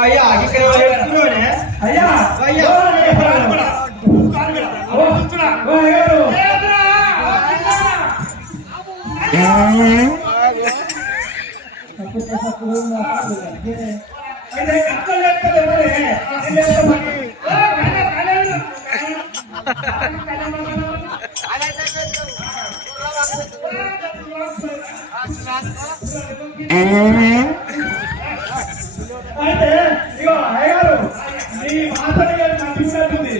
అయ్యా ఇక్కడ అయ్యా అయ్యా అయితే ఇగో అయ్యారు నీ మాతని గారు నాకు చూసినట్టుంది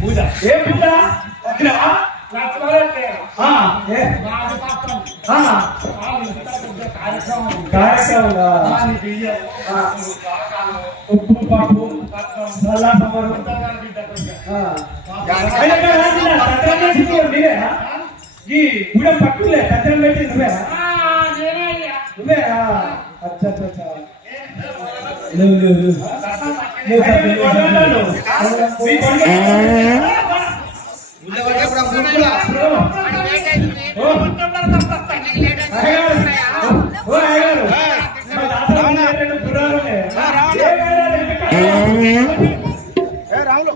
పూజ ఏ పూజ ఉప్పు పప్పు ఈ గుడం పట్టులే కట్టెలు పెట్టి నువ్వేనా అచ్చా అచ్చా రాములు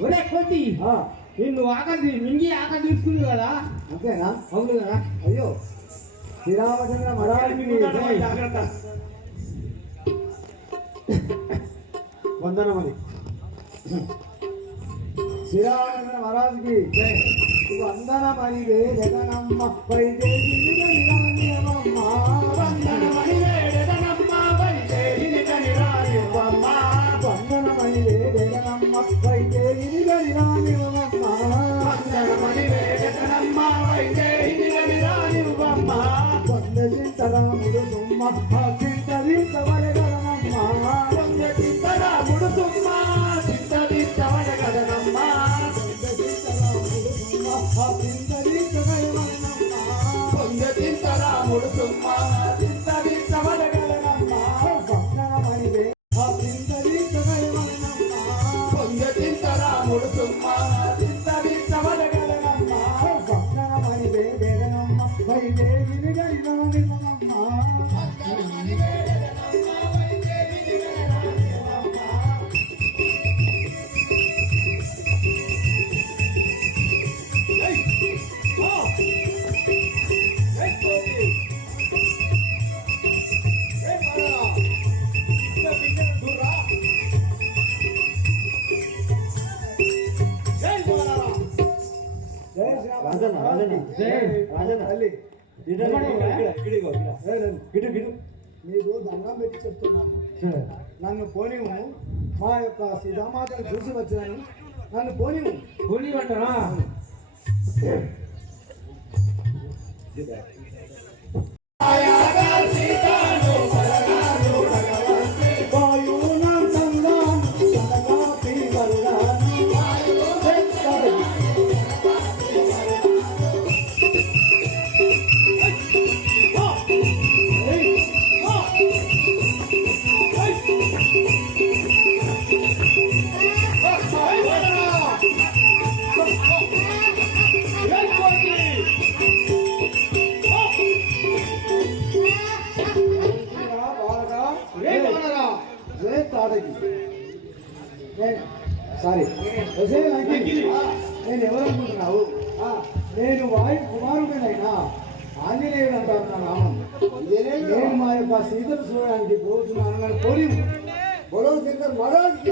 ఒరే కోతి నిన్ను ఆకలి మింగి ఆకలి తీసుకుంది కదా అంతేనా అవును కదా అయ్యో శ్రీరామచంద్ర జాగ్రత్త వందనమని శ్రీరామచంద్ర మహారాజుకి వందనమని జగనమ్మ వందనమని జగనమ్మ చింతది సవలగలనమ్మ చింతరాముడు తుమ్మ చింతది సవలగలనమ్మ చింతది చింతరాముడు తుమ్మ చింతది సవలగలనమ్మ స్వప్నమణివే చింతది చింతరాముడు తుమ్మ చింతది సవలగలనమ్మ స్వప్నమణివే వేదనమ్మ వైదేవిని గైనమ్మ నీకు దండం పెట్టి చెప్తున్నాను నన్ను పోనివు మా యొక్క సీతామాతను చూసి వచ్చాను నన్ను పోనివు పోనివంటారా సారీ నేను ఎవరనుకుంటున్నావు నేను వాయు కుమారుడినైనా ఆంజనేయుడు అంటారు నా నామం నేను మా యొక్క సీతను చూడడానికి పోతున్నాను నన్ను పోనీ బోలో శంకర్ మహారాజ్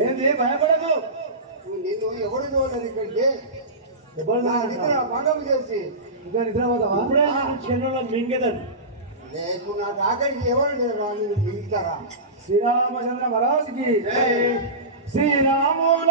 ఏంది భయపడదు నేను ఎవరు చూడలేదు ఇక్కడికి భాగం చేసి మింగేదని రేపు నాకు ఆఖరికి ఎవరు లేరు నేను మింగుతారా శ్రీరామచంద్ర మహారాజుకి శ్రీరాముల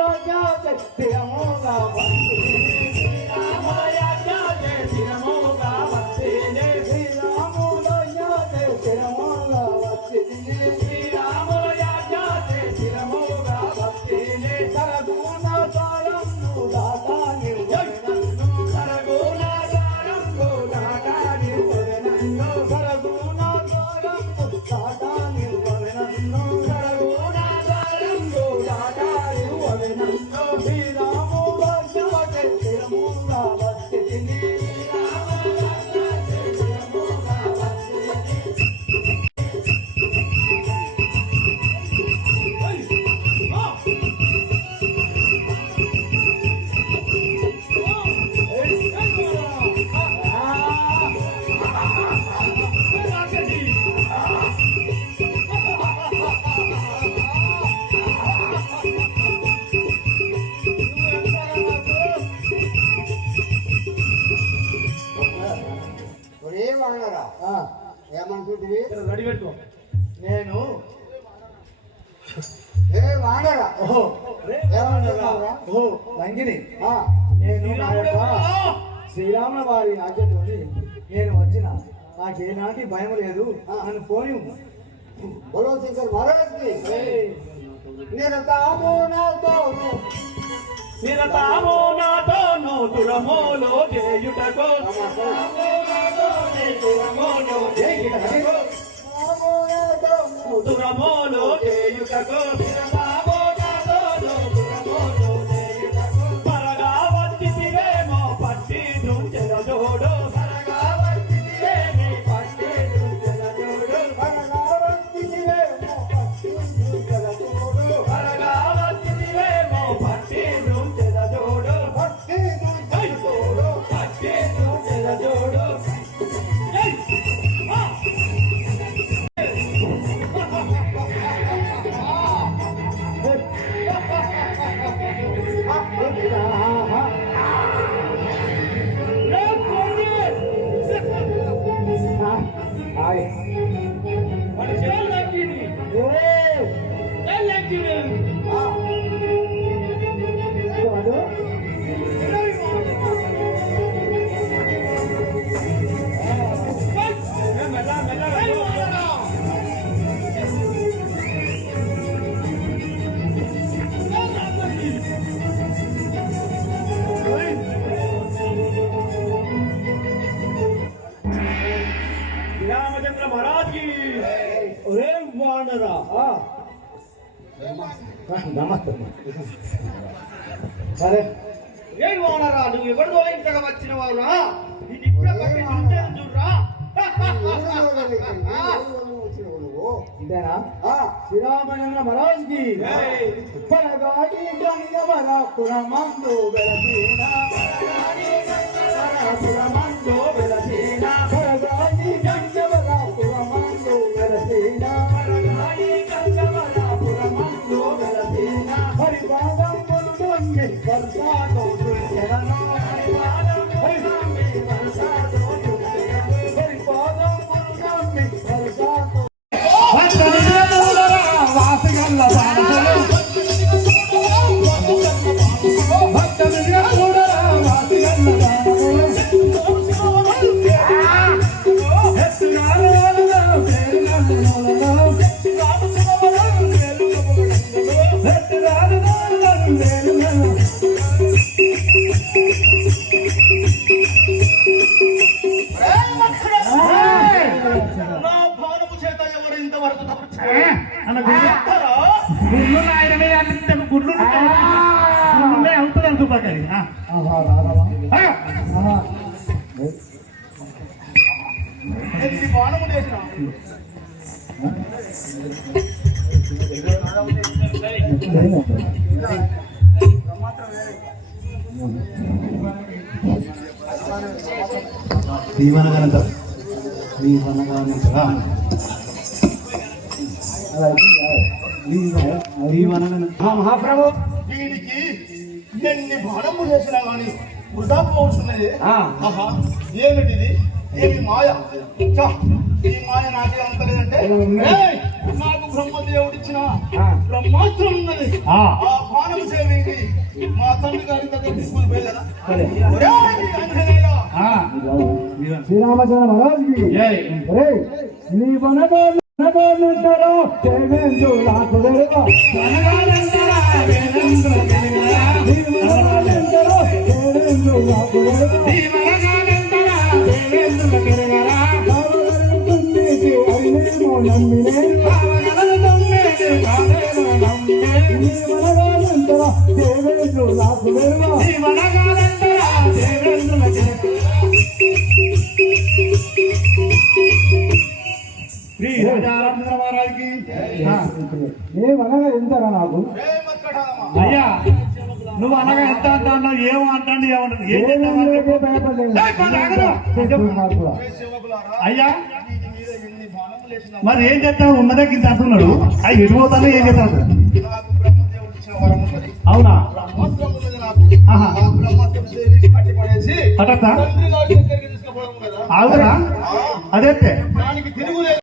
ఏమనుకుంటుంది రెడీ పెట్టుకో నేను లంకిని నేను శ్రీరాముల వారి ఆజ్ఞతోని నేను వచ్చిన నాకేనాటి భయం లేదు నన్ను పోని బలో శంకర్ మహారాజ్ కి నిరతామో నాతోను తురమోలో చేయుటకో తురమోలో చేయుటకో పరగా వచ్చితివేమో పట్టి నుంచెల జోడు రామచంద్ర మహారాజ్ కి ఒరే వానరా నమస్తే సరే ఏం వానరా నువ్వు ఎవరితో ఇంతగా వచ్చిన వారురా ఇది ఇప్పుడే పట్టి చూడరా ఇదేనా శ్రీరామచంద్ర మహారాజ్ కి పరగాడి గంగవర పురమందు వెలసిన పురమందు వెలసిన పరగాడి గంగవర పురమందు వెలసిన పరగాడి గంగవర పురమందు వెలసిన హరిపాదం పొందొంగి వర్షాతో దుర్జనను హరిపాదం పొందొంగి వర్షాతో దుర్జనను హరిపాదం పొందొంగి వర్షాతో గుడ్లు అవుతుంది అనుకోపాకరి బాణము చేసిన మహాప్రభు వీడికి ఎన్ని బాణము చేసినా కానీ వృధా పోతున్నది ఏమిటిది ఏమి మాయ ఈ మాయ నాకే అంతలేదంటే నాకు బ్రహ్మదేవుడిచ్చిన బ్రహ్మాస్త్రం ఉన్నది ఆ బాణము సేవించి మా తండ్రి గారి దగ్గర తీసుకుని పోయేదా శ్రీరామచంద్ర మహారాజ్ నీ వనగోలు చేవేందు నాకు వెలుగా ఏమనగా ఎంతరా నాకు అయ్యా నువ్వు అనగా ఎంత అంత అన్నావు ఏమో అంటాడు అయ్యా మరి ఏం చేస్తావు ఉన్నదే ఇంత అంటున్నాడు అవి ఎటు పోతాను ఏం చేస్తాడు అవునా అటా అవునా అదే దానికి తిరిగి